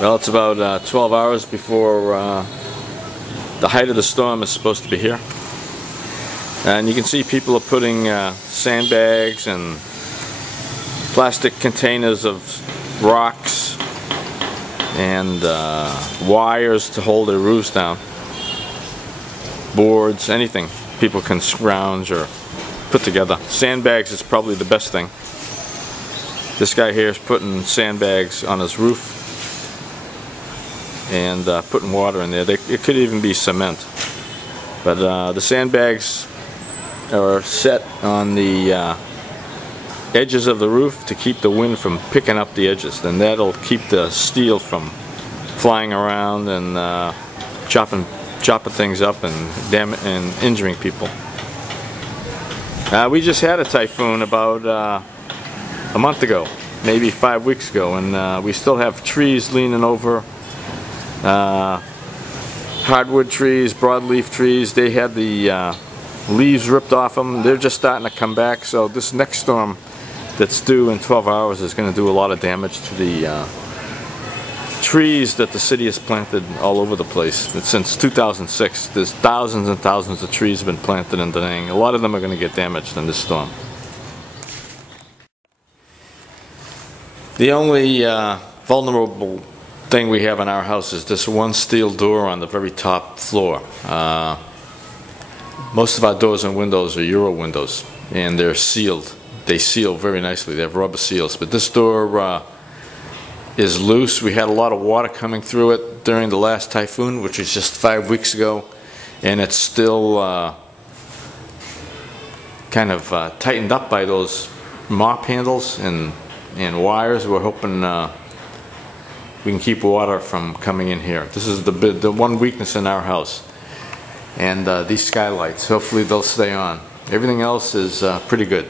Well, it's about 12 hours before the height of the storm is supposed to be here. And you can see people are putting sandbags and plastic containers of rocks and wires to hold their roofs down. Boards, anything people can scrounge or put together. Sandbags is probably the best thing. This guy here is putting sandbags on his roof and putting water in there. It could even be cement. But the sandbags are set on the edges of the roof to keep the wind from picking up the edges. Then that'll keep the steel from flying around and chopping things up and injuring people. We just had a typhoon about a month ago, maybe 5 weeks ago, and we still have trees leaning over. Hardwood trees, broadleaf trees, they had the leaves ripped off them. They're just starting to come back, so this next storm that's due in 12 hours is going to do a lot of damage to the trees that the city has planted all over the place. Since 2006, there's thousands and thousands of trees have been planted in Da Nang. A lot of them are going to get damaged in this storm. The only vulnerable thing we have in our house is this one steel door on the very top floor. Most of our doors and windows are Euro windows, and they're sealed. They seal very nicely. They have rubber seals. But this door is loose. We had a lot of water coming through it during the last typhoon, which was just 5 weeks ago, and it's still kind of tightened up by those mop handles and wires. We're hoping we can keep water from coming in here. This is the one weakness in our house. And these skylights, hopefully they'll stay on. Everything else is pretty good.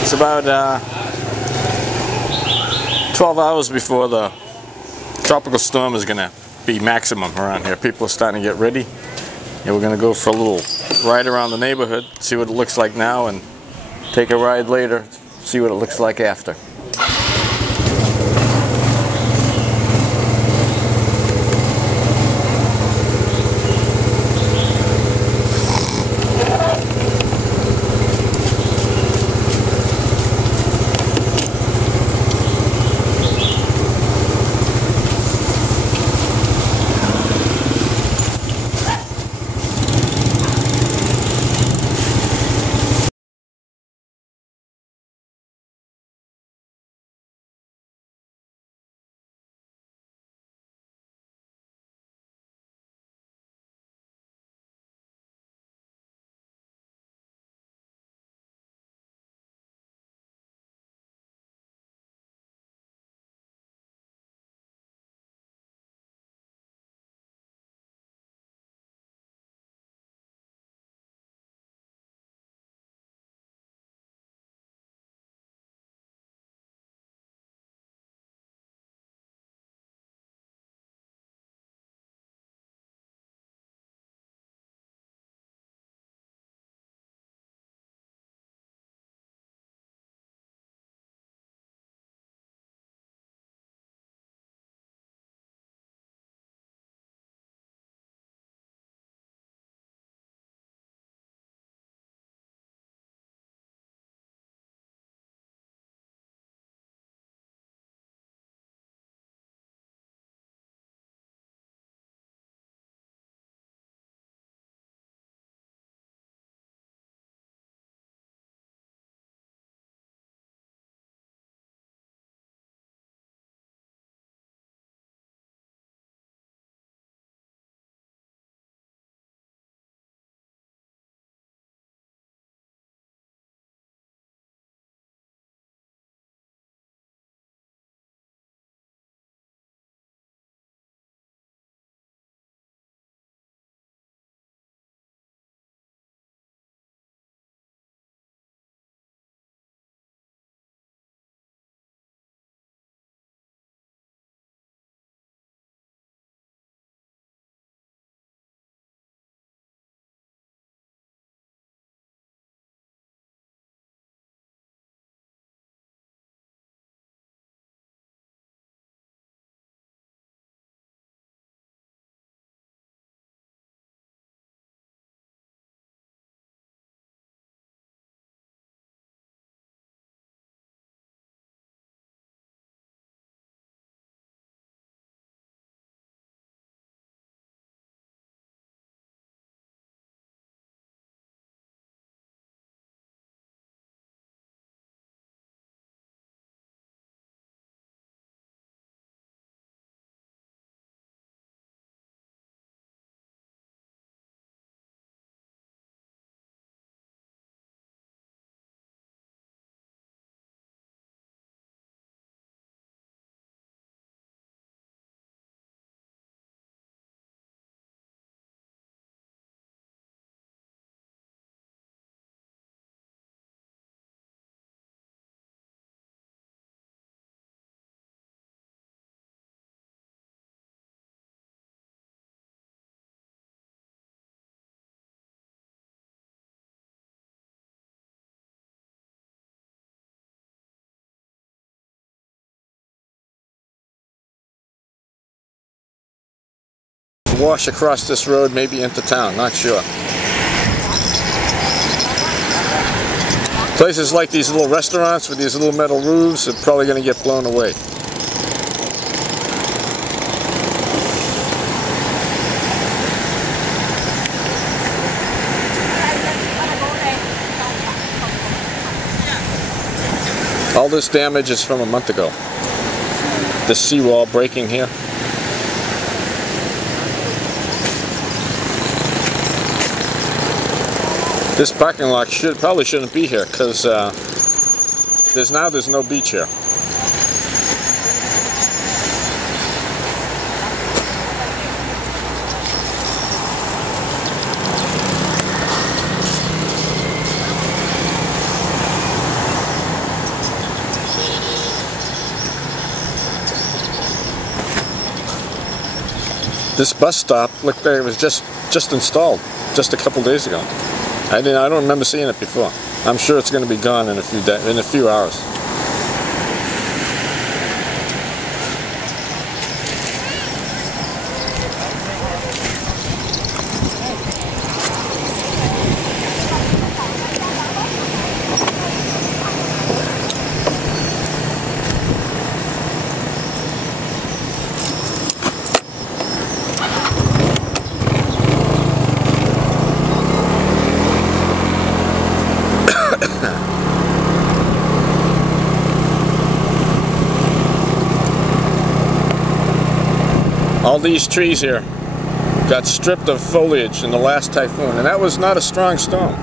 It's about 12 hours before the tropical storm is going to be maximum around here. People are starting to get ready. And we're going to go for a little ride around the neighborhood, see what it looks like now, and take a ride later, see what it looks like after. wash across this road, maybe into town, not sure. Places like these little restaurants with these little metal roofs are probably going to get blown away. All this damage is from a month ago. This seawall breaking here. This parking lot probably shouldn't be here because there's no beach here. This bus stop looked like it was just installed just a couple days ago. I don't remember seeing it before. I'm sure it's going to be gone in a few hours. All these trees here got stripped of foliage in the last typhoon, and that was not a strong storm.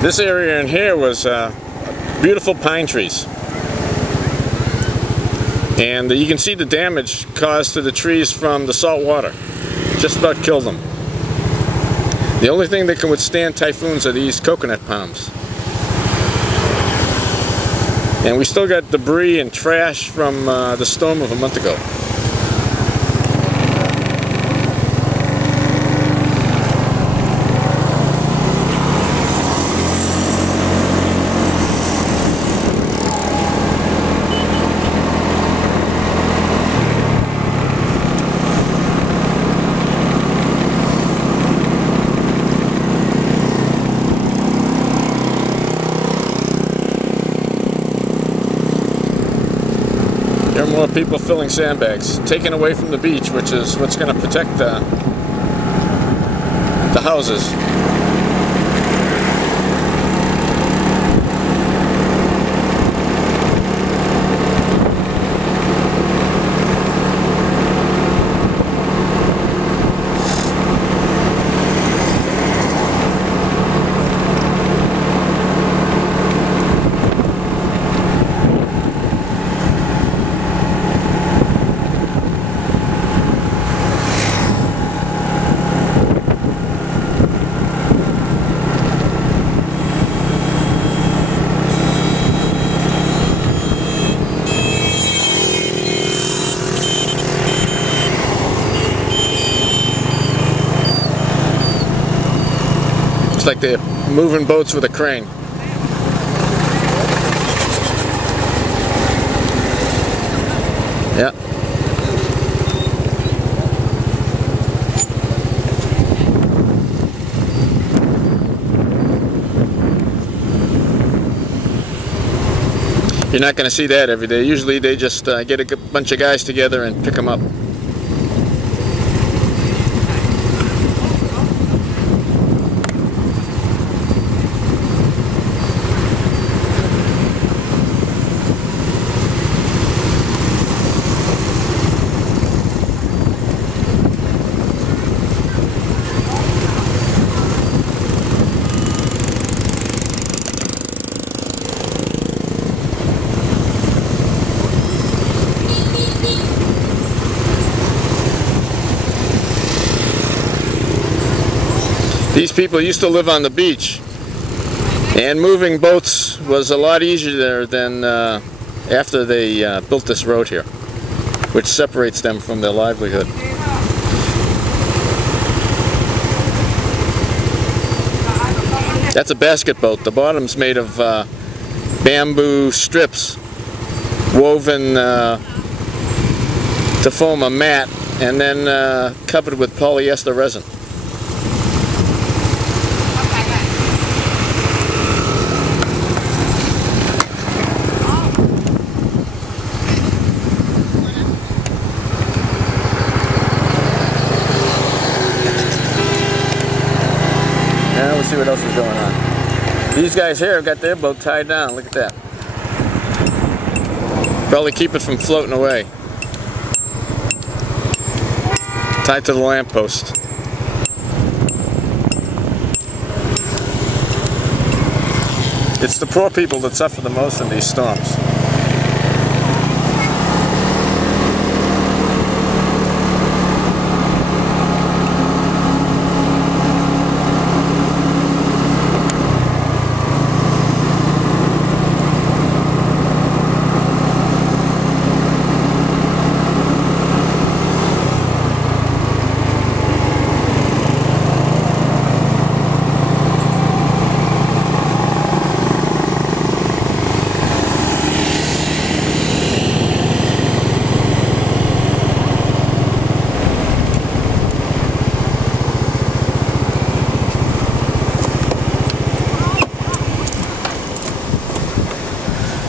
This area in here was beautiful pine trees. And you can see the damage caused to the trees from the salt water. Just about killed them. The only thing that can withstand typhoons are these coconut palms. And we still got debris and trash from the storm of a month ago. There are more people filling sandbags, taken away from the beach, which is what's going to protect the houses. Like they're moving boats with a crane. Yeah. You're not going to see that every day. Usually they just get a bunch of guys together and pick them up. These people used to live on the beach, and moving boats was a lot easier than after they built this road here, which separates them from their livelihood. That's a basket boat. The bottom's made of bamboo strips woven to form a mat and then covered with polyester resin. Now we'll see what else is going on. These guys here have got their boat tied down. Look at that. Probably keep it from floating away. Tied to the lamppost. It's the poor people that suffer the most in these storms.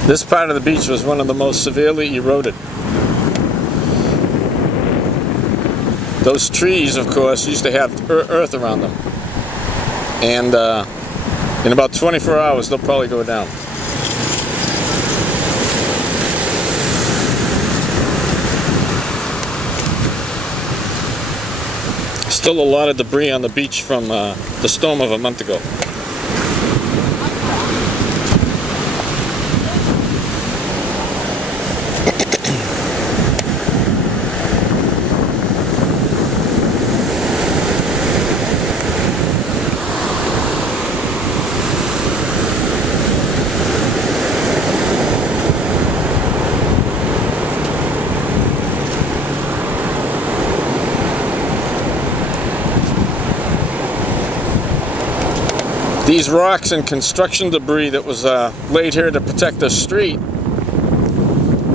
This part of the beach was one of the most severely eroded. Those trees, of course, used to have earth around them. And in about 24 hours, they'll probably go down. Still a lot of debris on the beach from the storm of a month ago. These rocks and construction debris that was laid here to protect the street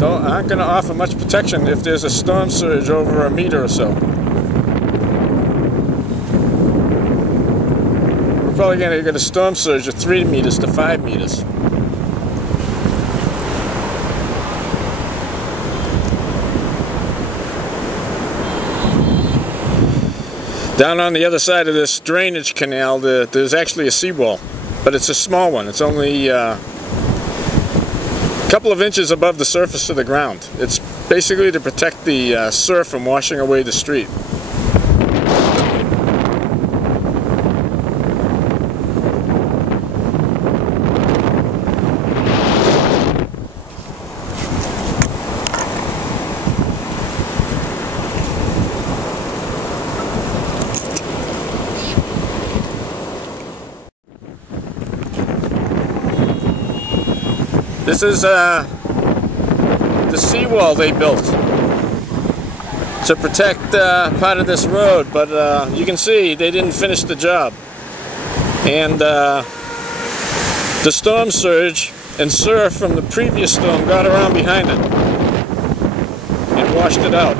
aren't going to offer much protection if there's a storm surge over a meter or so. We're probably going to get a storm surge of 3 meters to 5 meters. Down on the other side of this drainage canal, there's actually a seawall, but it's a small one. It's only a couple of inches above the surface of the ground. It's basically to protect the surf from washing away the street. This is the seawall they built to protect part of this road, but you can see they didn't finish the job. And the storm surge and surf from the previous storm got around behind it and washed it out.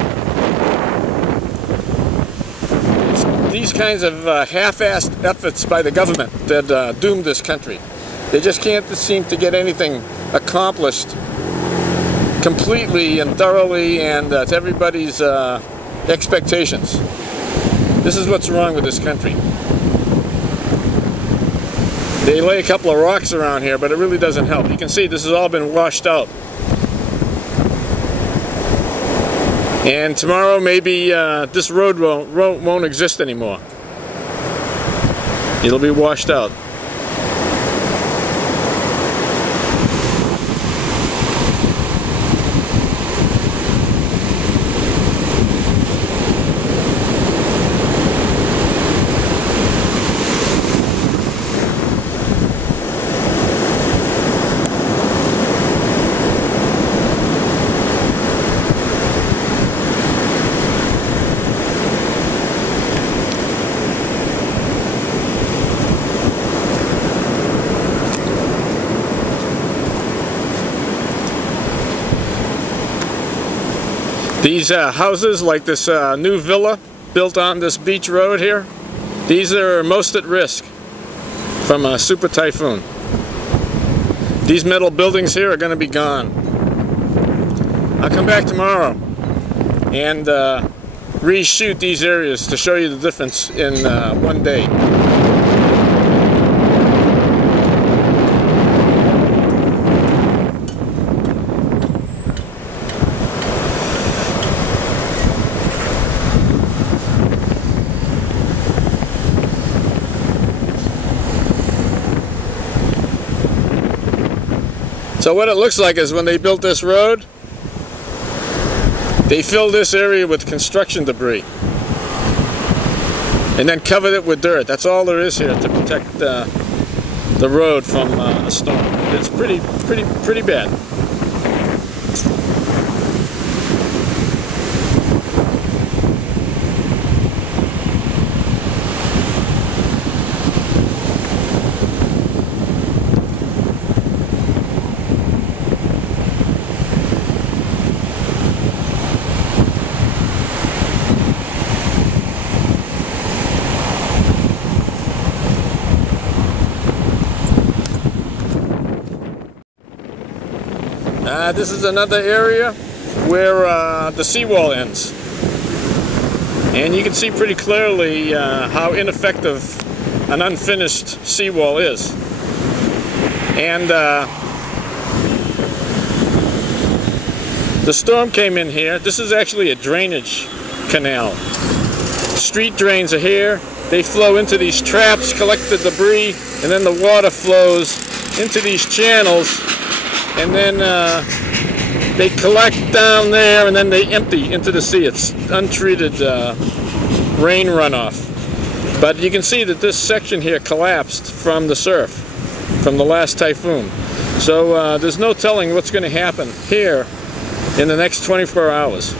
It's these kinds of half-assed efforts by the government that doomed this country. They just can't seem to get anything accomplished completely and thoroughly and to everybody's expectations. This is what's wrong with this country. They lay a couple of rocks around here, but it really doesn't help. You can see this has all been washed out. And tomorrow maybe this road won't exist anymore. It'll be washed out. These houses, like this new villa built on this beach road here, these are most at risk from a super typhoon. These metal buildings here are going to be gone. I'll come back tomorrow and reshoot these areas to show you the difference in one day. So what it looks like is when they built this road, they filled this area with construction debris and then covered it with dirt. That's all there is here to protect the road from a storm. It's pretty bad. This is another area where the seawall ends. And you can see pretty clearly how ineffective an unfinished seawall is. And the storm came in here. This is actually a drainage canal. Street drains are here. They flow into these traps, collect the debris, and then the water flows into these channels. And then they collect down there and then they empty into the sea. It's untreated rain runoff. But you can see that this section here collapsed from the surf, from the last typhoon. So there's no telling what's going to happen here in the next 24 hours.